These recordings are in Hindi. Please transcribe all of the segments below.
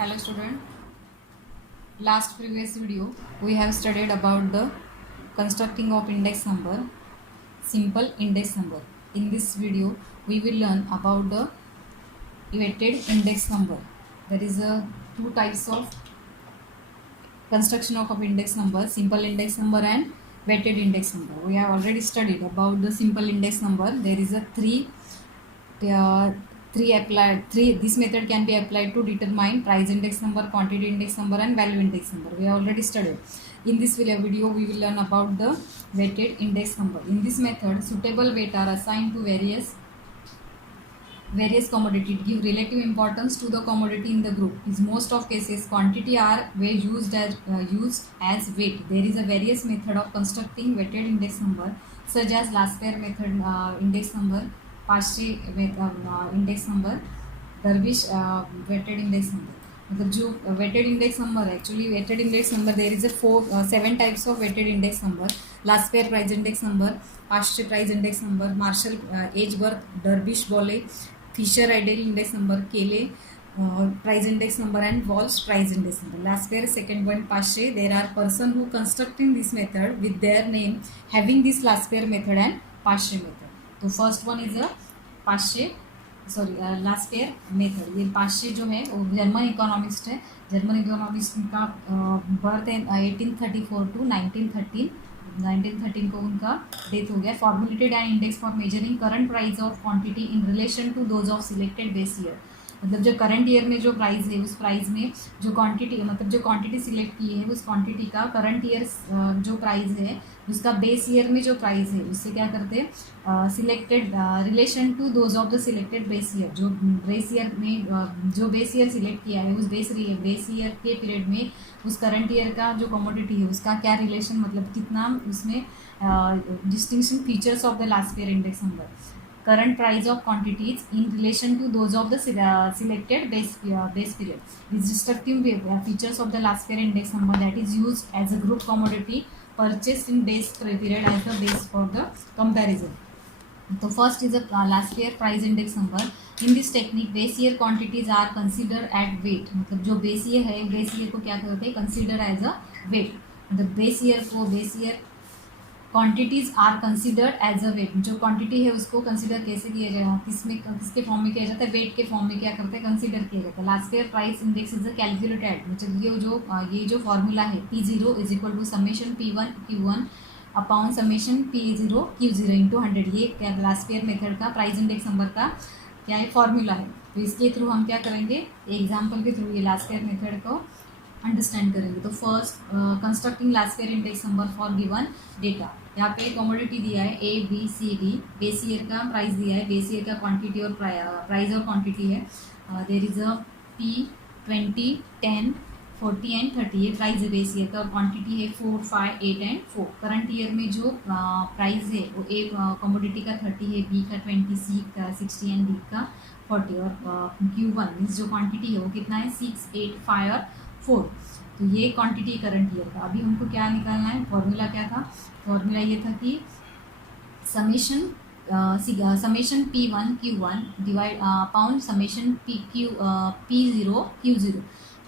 Hello student. Last previous video we have studied about the constructing of index number, simple index number. In this video we will learn about the weighted index number. There is a two types of construction of index number, simple index number and weighted index number. We have already studied about the simple index number. There is a this method can be applied to determine price index number, quantity index number and value index number. We have already studied. In this video we will learn about the weighted index number. In this method, suitable weight are assigned to various commodity. Give relative importance to the commodity in the group. In most of cases, quantity are used as weight. There is a various method of constructing weighted index number, such as Laspeyres method, index number, Paasche index number, Drobisch weighted index number. मतलब जो वेटेड इंडेक्स नंबर है, actually weighted index number there is 7 types of weighted index number. Laspeyres price index number, Paasche price index number, Marshall एजबर्ग, Drobisch Bowley, Fisher ideal index number, Kelly price index number and Walsh price index number. Laspeyres second point, Pache. There are person who constructing this method with their name having this Laspeyres method and Pache method. तो first one is Laspeyres method. ये पाश्चे जो है वो जर्मन इकोनॉमिस्ट है. जर्मन इकोनॉमिस्ट का बर्थ है 1834 टू 1913 को उनका डेथ हो गया. Formulated and index for measuring current price of quantity in relation to those of selected base year. मतलब जो करंट ईयर में जो प्राइस है उस प्राइस में जो क्वांटिटी, मतलब जो क्वांटिटी सिलेक्ट की है उस क्वांटिटी का करंट ईयर जो प्राइस है उसका बेस ईयर में जो प्राइस है उससे क्या करते हैं, selected relation to those of the selected base year. जो बेस ईयर में जो बेस ईयर सिलेक्ट किया है उस बेस ईयर के पीरियड में उस करंट ईयर का जो कमोडिटी है उसका क्या रिलेशन, मतलब कितना उसमें distinction features of the Laspeyres index number. Current price of quantities in relation to those of the selected base period. These distinctive features of the Laspeyres index number that is used as a group commodity purchased in base period as the base for the comparison. So first is a Laspeyres price index number. In this technique, base year quantities are considered at weight. मतलब जो base year है, base year को क्या करते हैं, consider as a weight. मतलब base year quantities are considered as a weight. जो क्वांटिटी है उसको कंसिडर कैसे किया जाएगा, किसके फॉर्म में किया जाता है, वेट के फॉर्म में क्या करते हैं, कंसिडर किया जाता है. Laspeyres price index is a calculated, मतलब ये जो फॉर्मूला है P0 is equal to summation P1 Q1 upon summation P0 Q0 into 100. ये लास्पेयर मेथड का प्राइस इंडेक्स नंबर का क्या है, फॉर्मूला है. तो इसके थ्रू हम क्या करेंगे, एग्जाम्पल के थ्रू ये लास्पेयर मेथड को अंडरस्टैंड करेंगे. तो first constructing Laspeyres index number for given data. यहाँ पे कमोडिटी दिया है ABCD, बेस ईयर का प्राइस दिया है, बेस ईयर का क्वांटिटी और प्राइस और क्वांटिटी है. There is a P20, 10, 40 and 30. ये प्राइस है बेस ईयर का और क्वांटिटी है 4, 5, 8 एंड 4. करंट ईयर में जो प्राइस है वो ए कमोडिटी का 30 है, बी का 20, सी का 60 एंड डी का 40 और Q1 मीन्स जो क्वांटिटी है वो कितना है 6, 8, 5 और 4. तो ये क्वांटिटी करंट ईयर का. अभी हमको क्या निकालना है, फॉर्मूला क्या था, फॉर्मूला ये था कि summation P1 Q1 divide upon summation P0 Q0.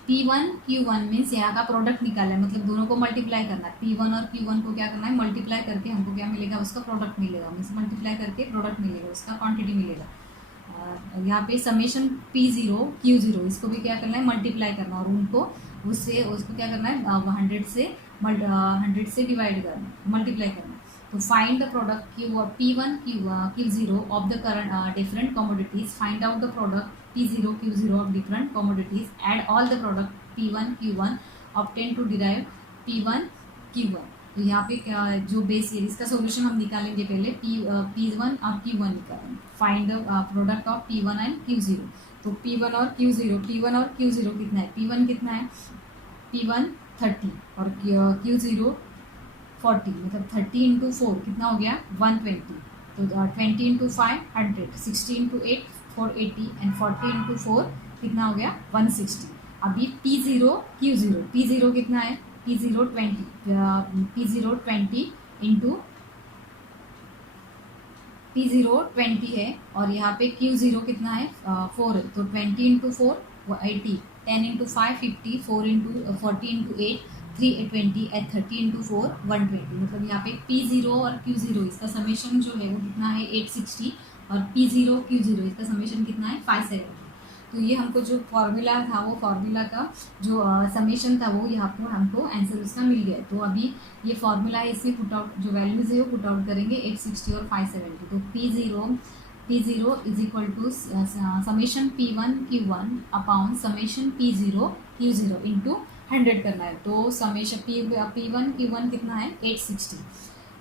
P1 Q1 means यहाँ का प्रोडक्ट निकालना है, मतलब दोनों को मल्टीप्लाई करना है. P1 और Q1 को क्या करना है, मल्टीप्लाई करके हमको क्या मिलेगा, उसका प्रोडक्ट मिलेगा. मीन्स मल्टीप्लाई करके प्रोडक्ट मिलेगा, उसका क्वांटिटी मिलेगा. यहाँ पे समेशन P0 Q0 इसको भी क्या करना है, मल्टीप्लाई करना और उसको क्या करना है 100 से डिवाइड करना, मल्टीप्लाई करना. तो find the product P1 Q0 of the current different commodities. Find out the product P0 Q0 of different commodities. Add all the product P1 Q1 obtain to derive P1 Q1. तो यहाँ पे जो बेस ईयर, इसका सोल्यूशन हम निकालेंगे पहले. P1 और Q1 निकालेंगे. Find the product of P1 and Q0. तो P1 और Q0 कितना है, P1 कितना है, P1 30 और Q0 40. मतलब 30 इंटू 4 कितना हो गया 120. तो 20 इंटू 5 100, 60 इंटू 8 480 एंड 40 इंटू 4 कितना हो गया 160. अभी P0 Q0 कितना है, P0 20 इंटू P0 20 है और यहाँ पे Q0 कितना है 4 है. तो 20 इंटू 4 वो 80 10 into 5 50, 4 into 40 into 8 320 eight 30 into 4 120। मतलब यहाँ पे P0 और Q0 इसका समेशन जो है वो कितना है 860 और P0 Q0 इसका समेशन कितना है 570। तो ये हमको जो फॉर्मूला था वो फॉर्मूला का जो समेशन था वो यहाँ पर हमको आंसर उसका मिल गया। तो अभी ये फॉर्मूला है, इसमें पुट आउट जो वैल्यूज़ है वो पुट आउट करेंगे 860 और 570। तो P0 is equal to summation P1 Q1 upon summation P0 Q0 into 100 करना है। तो समेशन P1 Q1 कितना है 860।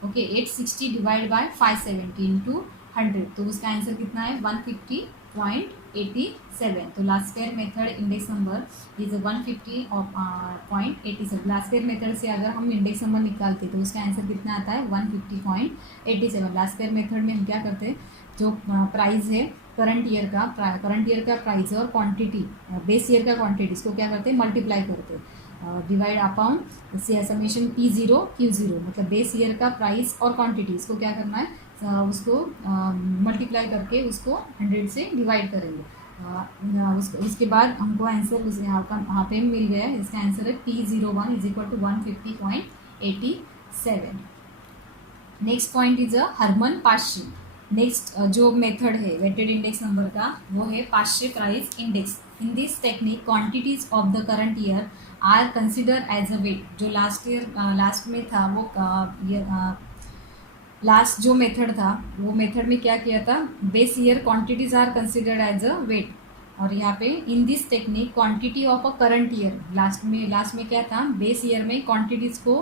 ओके 860 डिवाइड बाय 570 इंटू 100, तो उसका आंसर कितना है 150.87। तो last square method index number is 150.87। Last square method से अगर हम इंडेक्स नंबर निकालते तो उसका आंसर कितना आता है 150.87। लास्ट स्क्वायर मेथड में हम क्या करते हैं, जो प्राइस है करंट ईयर का प्राइस और क्वांटिटी बेस ईयर का क्वांटिटी, इसको क्या करते हैं मल्टीप्लाई करते हैं divide upon summation P0 Q0, मतलब बेस ईयर का प्राइस और क्वांटिटी, इसको क्या करना है उसको मल्टीप्लाई करके उसको 100 से डिवाइड करेंगे। उसके बाद हमको आंसर यहाँ पे मिल गया है। इसका आंसर है P01 is equal to 150.87। Next point is a Hermann Paasche. Next जो मेथड है वेटेड इंडेक्स नंबर का वो है Paasche price index. In this technique quantities of the current year are consider as a weight. जो लास्ट में था वो लास्ट जो मेथड था वो मेथड में क्या किया था, base year quantities are considered as a weight. और यहाँ पे in this technique quantity of a current year, last में क्या था, बेस ईयर में क्वांटिटीज़ को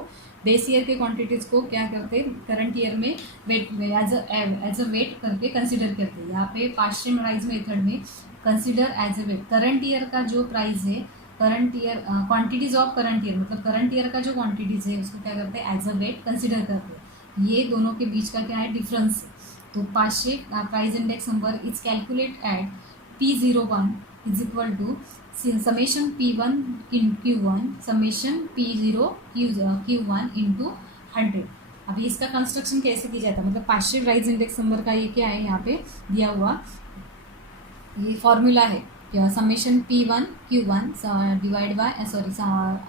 बेस ईयर के क्वांटिटीज़ को क्या करते करंट ईयर में वेट एज अ वेट करके कंसिडर करते हैं। यहाँ पे पाश्चिमराइज मेथड में consider as a weight current year का जो प्राइस है, current year quantities of current year मतलब करंट ईयर का जो क्वांटिटीज़ है उसको क्या करते हैं एज अ वेट कंसिडर करते हैं। ये दोनों के बीच का क्या है डिफरेंस। तो Paasche price index number is calculate at P01 is equal to summation P1 in Q1 summation P0 Q1 into 100। अभी इसका कंस्ट्रक्शन कैसे किया जाता है, मतलब पाशे प्राइस इंडेक्स नंबर का ये क्या है यहाँ पे दिया हुआ ये फॉर्मूला है, summation P1 Q1 divide by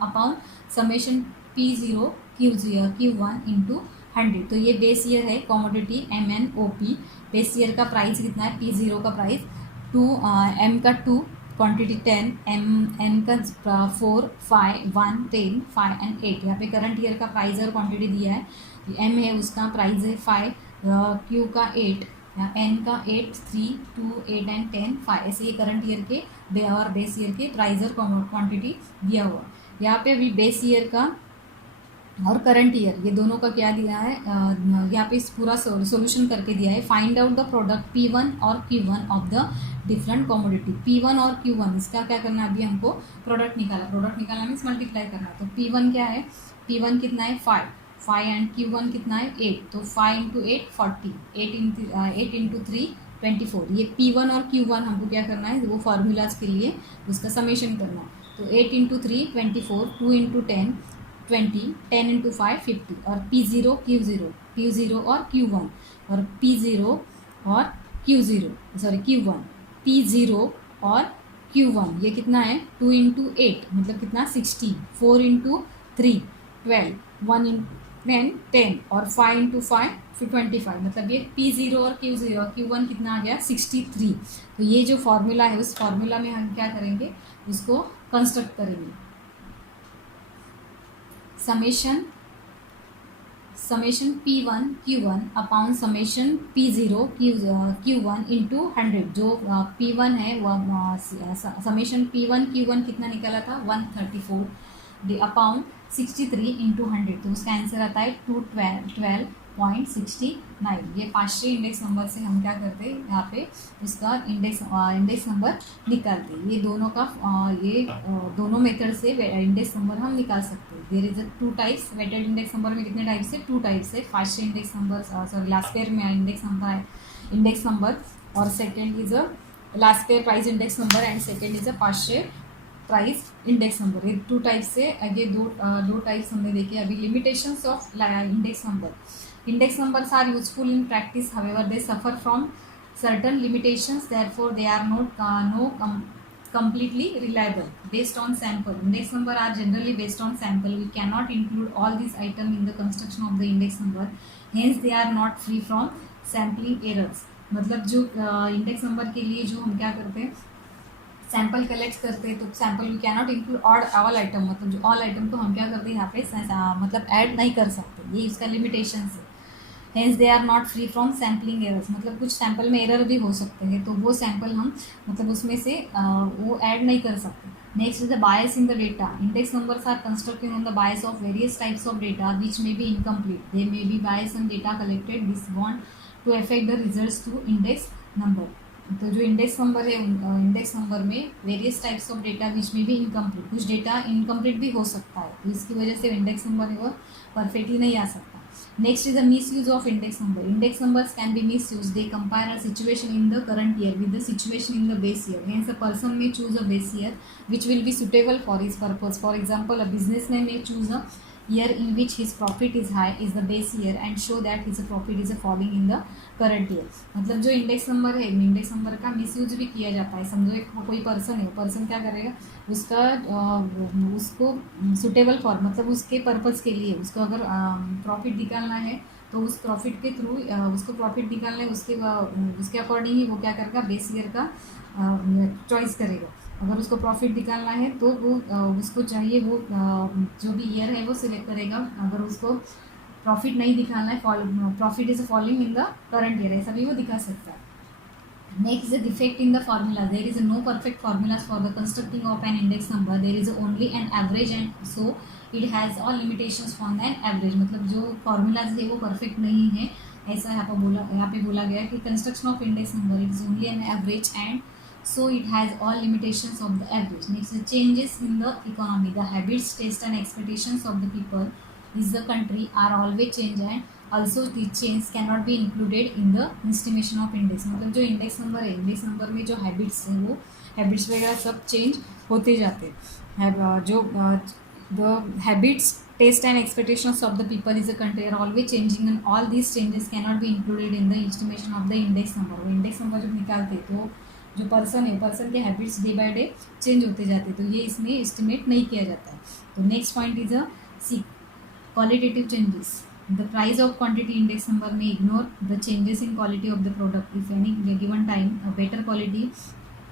upon summation P0 Q1 into 100। तो ये बेस ईयर है कमोडिटी MNOP। बेस ईयर का प्राइस कितना है, P0 का प्राइस 2 M का 2 क्वांटिटी 10 M का 4 5 1 10 5 एंड 8। यहाँ पे करंट ईयर का प्राइस और क्वांटिटी दिया है। M है उसका प्राइस है 5, Q का 8, N का 8 3 2 8 एंड 10 5। ऐसे ये करंट ईयर के और बेस ईयर के प्राइस और क्वांटिटी दिया हुआ। यहाँ पे अभी बेस ईयर का और करंट ईयर ये दोनों का क्या दिया है, यहाँ पे इस पूरा सॉल्यूशन करके दिया है। Find out the product P1 और Q1 of the different commodity. P1 और Q1 इसका क्या करना है, अभी हमको प्रोडक्ट निकालना मीन्स मल्टीप्लाई करना। तो P1 क्या है, P1 कितना है 5 एंड Q1 कितना है 8। तो 5 इंटू 8 40, 8 इंटू 3 24। ये P1 और Q1 हमको क्या करना है, वो फार्मूलाज के लिए उसका समेशन करना है। तो 8 इंटू 3 24, 2 इंटू 10 20, 10 इंटू 5 50 और P0 Q0 और Q1 और P0 और Q1 P0 और Q1 ये कितना है 2 इंटू 8 मतलब कितना 16, 4 इंटू 3 12, 1 इंटू 10 और 5 इंटू 5 25। मतलब ये P0 और Q1 कितना आ गया 63। तो ये जो फॉर्मूला है उस फॉर्मूला में हम क्या करेंगे, उसको कंस्ट्रक्ट करेंगे। Summation P1 Q1 upon summation P0 Q1 into 100। जो P1 है वह समेशन P1 Q1 कितना निकला था 134 अपॉन 63 इंटू 100। तो उसका आंसर आता है 212.69। ये पाशे इंडेक्स नंबर से हम क्या करते हैं, यहाँ पे इसका इंडेक्स नंबर निकालते हैं। ये दोनों का दोनों मेथड से इंडेक्स नंबर हम निकाल सकते हैं। There is a 2 types. Weighted index number में कितने टाइप्स है, 2 टाइप्स है। Paasche index number Laspeyres में इंडेक्स नंबर और second is a Laspeyres price index number and second is a Paasche price index number. ये 2 टाइप्स से ये दो टाइप्स हमने देखे। अभी limitations of index number. Index numbers are useful in practice, however they suffer from certain limitations, therefore they are no completely reliable based on sample. Index number are generally based on sample. We cannot include all these items in the construction of the index number, hence they are not free from sampling errors. मतलब जो इंडेक्स नंबर के लिए जो हम क्या करते हैं, सैंपल कलेक्ट करते हैं, तो sample we cannot include all item, मतलब जो ऑल आइटम तो हम क्या करते हैं यहाँ पे मतलब ऐड नहीं कर सकते, ये इसका लिमिटेशन है। Hence they are not free from sampling errors, मतलब कुछ सैंपल में एरर भी हो सकते हैं, तो वो सैंपल हम मतलब उसमें से वो ऐड नहीं कर सकते। Next is the bias in the data. Index numbers are constructed on the bias of various types of data which may be incomplete. They may be bias on data collected. This want to affect the results through index number. तो जो इंडेक्स नंबर है, इंडेक्स नंबर में various types of data which में भी इनकम्प्लीट, कुछ डेटा इनकम्प्लीट भी हो सकता है, तो इसकी वजह से इंडेक्स नंबर है वो परफेक्टली नहीं आ सकता. Next is the miss use of index number. Index numbers can be miss use. They compare a situation in the current year with the situation in the base year. Hence a person may choose a base year which will be suitable for his purpose. For example, a businessman may choose a year in which his profit is high is the base year and show that his profit is falling in the current year. मतलब जो इंडेक्स नंबर है, इंडेक्स नंबर का मिसयूज भी किया जाता है. समझो एक कोई पर्सन है, पर्सन क्या करेगा, उसका उसको सुटेबल फॉर मतलब उसके पर्पज़ के लिए उसको अगर प्रॉफिट निकालना है तो उस प्रॉफिट के थ्रू उसको प्रॉफिट निकालना है, उसके अकॉर्डिंग ही वो क्या करेगा, बेस ईयर का चॉइस करेगा. अगर उसको प्रॉफिट निकालना है तो वो उसको चाहिए वो जो भी ईयर है वो सिलेक्ट करेगा. अगर उसको प्रॉफिट नहीं दिखाना है, profit is following in the current year, ऐसा भी वो दिखा सकता है. Next the defect in the formula. There is no perfect formulas for the constructing of an index number. There is only an average and so it has all limitations from an average. मतलब जो फार्मूलाज है वो परफेक्ट नहीं है, ऐसा यहाँ पे बोला गया कि construction of index number it is only an average and so it has all limitations of the average. Next, the changes in the economy. The habits, taste and expectations of the people is the country are always change and also the change cannot be included in the estimation of index. मतलब जो इंडेक्स नंबर है, इंडेक्स नंबर में जो हैबिट्स है वो हैबिट्स वगैरह सब चेंज होते जाते हैं. जो the habits, taste and expectations of the people is a country are always changing and all these changes cannot be included in the estimation of the index number. वो इंडेक्स नंबर जब निकालते तो जो पर्सन है, पर्सन के habits day by day change होते जाते, तो ये इसमें एस्टिमेट नहीं किया जाता है. तो next point is a C qualitative changes. The price of quantity index number में ignore the changes in quality of the product. If any given time a better quality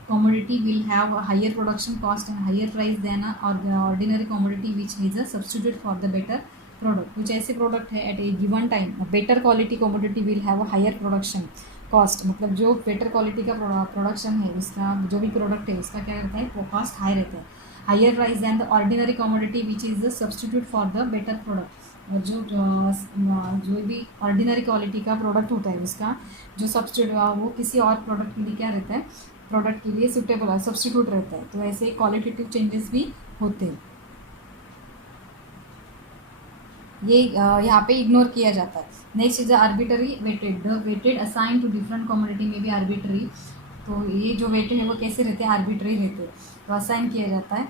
commodity will have a higher production cost and higher price than a ordinary commodity which is a substitute for the better product. कुछ ऐसे प्रोडक्ट है at a given time better quality commodity will have a higher production cost. मतलब जो बेटर क्वालिटी का प्रोडक्शन है, उसका जो भी प्रोडक्ट है उसका क्या रहता है, वो कॉस्ट हाई रहता है, higher price than the ordinary commodity which is the substitute for the better product. और जो भी ऑर्डिनरी क्वालिटी का प्रोडक्ट होता है उसका जो सब्सटीट्यूट वो किसी और प्रोडक्ट के लिए क्या रहता है, प्रोडक्ट के लिए सुटेबल है, सब्सटीट्यूट रहता है. तो ऐसे क्वालिटेटिव चेंजेस भी होते हैं, ये यहाँ पे इग्नोर किया जाता है. Next is arbitrary weighted. The weighted assign to different commodity में भी आर्बिटरी. तो ये जो वेटेड है वो कैसे रहते हैं, आर्बिटरी रहते हैं, तो असाइन किया जाता है.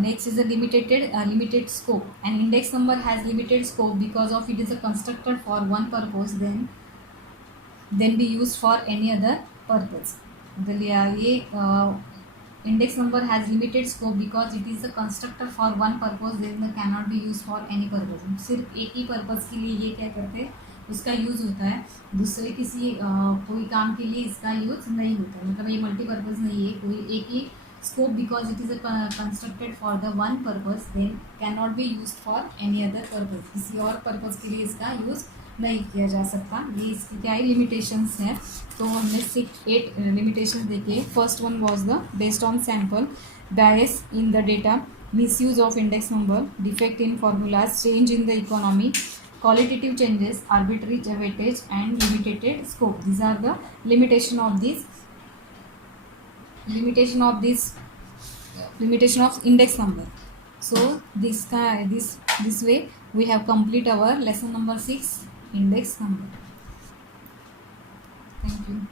Next is a limited scope. An index number has limited scope because of it is a constructed for one purpose then be use for any other purpose. मतलब ये index number has limited scope because it is a constructor for one purpose then can not be use for any purpose. सिर्फ एक ही पर्पज़ के लिए ये क्या करते हैं, उसका यूज़ होता है, दूसरे किसी कोई काम के लिए इसका यूज़ नहीं होता है. मतलब ये मल्टीपर्पज़ नहीं है, कोई एक ही scope because it is a constructed for the one purpose then can not be use for any other purpose. किसी और पर्पज़ के लिए इसका यूज़ नहीं किया जा सकता. ये इसकी क्या है, लिमिटेशंस हैं. तो हमने 8 लिमिटेशंस देखे. First one was the based on sample, bias in the data, misuse of index number, defect in formulas, change in the economy, qualitative changes, arbitrary weightage and limited scope. These are the limitation of index number. So this way we have complete our lesson number 6 index number. Thank you.